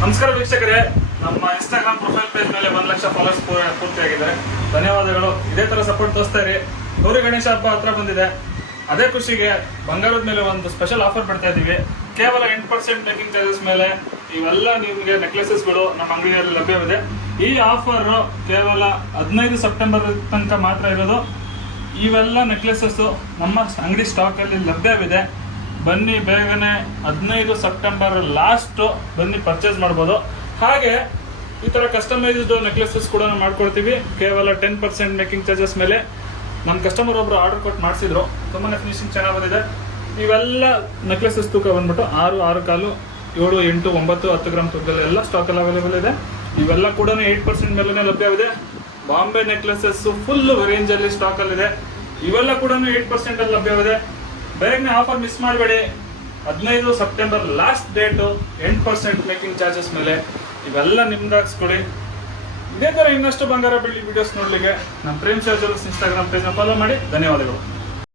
ನಮಸ್ಕಾರ ವೀಕ್ಷಕರೇ, ನಮ್ಮ ಇನ್ಸ್ಟಾಗ್ರಾಮ್ ಪ್ರೊಫೈಲ್ ಪೇಜ್ ಮೇಲೆ 1 ಲಕ್ಷ ಫಾಲೋವರ್ಸ್ ಪೂರ್ತಿಯಾಗಿದ್ದಾರೆ. ಧನ್ಯವಾದಗಳು. ಇದೇ ತರ ಸಪೋರ್ಟ್ ತೋರಿಸ್ತಾ ಇರಿ. ಗೌರಿ ಗಣೇಶ ಹಬ್ಬ ಹತ್ರ ಬಂದಿದೆ. ಅದೇ ಖುಷಿಗೆ ಬಂಗಾರದ ಮೇಲೆ ಒಂದು ಸ್ಪೆಷಲ್ ಆಫರ್ ಬಿಡ್ತಾ ಇದೀವಿ. ಕೇವಲ 8% ಮೇಕಿಂಗ್ ಚಾರ್ಜಸ್ ಮೇಲೆ ಇವೆಲ್ಲ ನಿಮಗೆ ನೆಕ್ಲೆಸಸ್ಗಳು ನಮ್ಮ ಅಂಗಡಿಯಲ್ಲಿ ಲಭ್ಯವಿದೆ. ಈ ಆಫರ್ ಕೇವಲ 15 ಸೆಪ್ಟೆಂಬರ್ ತನಕ ಮಾತ್ರ ಇರೋದು. ಇವೆಲ್ಲ ನೆಕ್ಲೆಸಸ್ ನಮ್ಮ ಅಂಗಡಿ ಸ್ಟಾಕ್ ಅಲ್ಲಿ ಲಭ್ಯವಿದೆ. ಬನ್ನಿ, ಬೇಗನೆ 15 ಸೆಪ್ಟೆಂಬರ್ ಲಾಸ್ಟ್ ಬನ್ನಿ ಪರ್ಚೇಸ್ ಮಾಡ್ಬೋದು. ಹಾಗೆ ಈ ತರ ಕಸ್ಟಮೈಸ್ಡ್ ನೆಕ್ಲೆಸಸ್ ಕೂಡ ಮಾಡ್ಕೊಡ್ತೀವಿ. ಕೇವಲ 10% ಮೇಕಿಂಗ್ ಚಾರ್ಜಸ್ ಮೇಲೆ. ನಮ್ಮ ಕಸ್ಟಮರ್ ಒಬ್ರು ಆರ್ಡರ್ ಕೊಟ್ಟು ಮಾಡಿಸಿದ್ರು. ತುಂಬಾನೇ ಫಿನಿಶಿಂಗ್ ಚೆನ್ನಾಗಿ ಬಂದಿದೆ. ಇವೆಲ್ಲ ನೆಕ್ಲೆಸಸ್ ತೂಕ ಬಂದ್ಬಿಟ್ಟು 6, 6 ಕಾಲು, 7, 8, 9, 10 ಗ್ರಾಮ್ ತೂಕದಲ್ಲಿ ಎಲ್ಲ ಸ್ಟಾಕ್ ಅಲ್ಲಿ ಅವೈಲೇಬಲ್ ಇದೆ. ಇವೆಲ್ಲ ಕೂಡ 8% ಮೇಲೆ ಲಭ್ಯವಿದೆ. ಬಾಂಬೆ ನೆಕ್ಲೆಸಸ್ ಫುಲ್ ರೇಂಜ್ ಅಲ್ಲಿ ಸ್ಟಾಕ್ ಅಲ್ಲಿ ಇದೆ. ಇವೆಲ್ಲ ಕೂಡ 8% ಅಲ್ಲಿ ಲಭ್ಯವಿದೆ. ಬೇಗನೆ ಆಫರ್ ಮಿಸ್ ಮಾಡಬೇಡಿ. 15 September last date. 8% making charges ಮೇಲೆ ಇವೆಲ್ಲ ನಿಮ್ಗೆ ಹಾಕ್ಸ್ಕೊಡಿ. ಇದೇ ಥರ ಇನ್ನಷ್ಟು ಬಂಗಾರ ಬೆಳ್ಳಿ ವಿಡಿಯೋಸ್ ನೋಡ್ಲಿಕ್ಕೆ ನಮ್ಮ ಪ್ರೇಮ್ ಜ್ಯುವೆಲ್ಲರ್ಸ್ ಇನ್ಸ್ಟಾಗ್ರಾಮ್ ಪೇಜ್ನ ಫಾಲೋ ಮಾಡಿ. ಧನ್ಯವಾದಗಳು.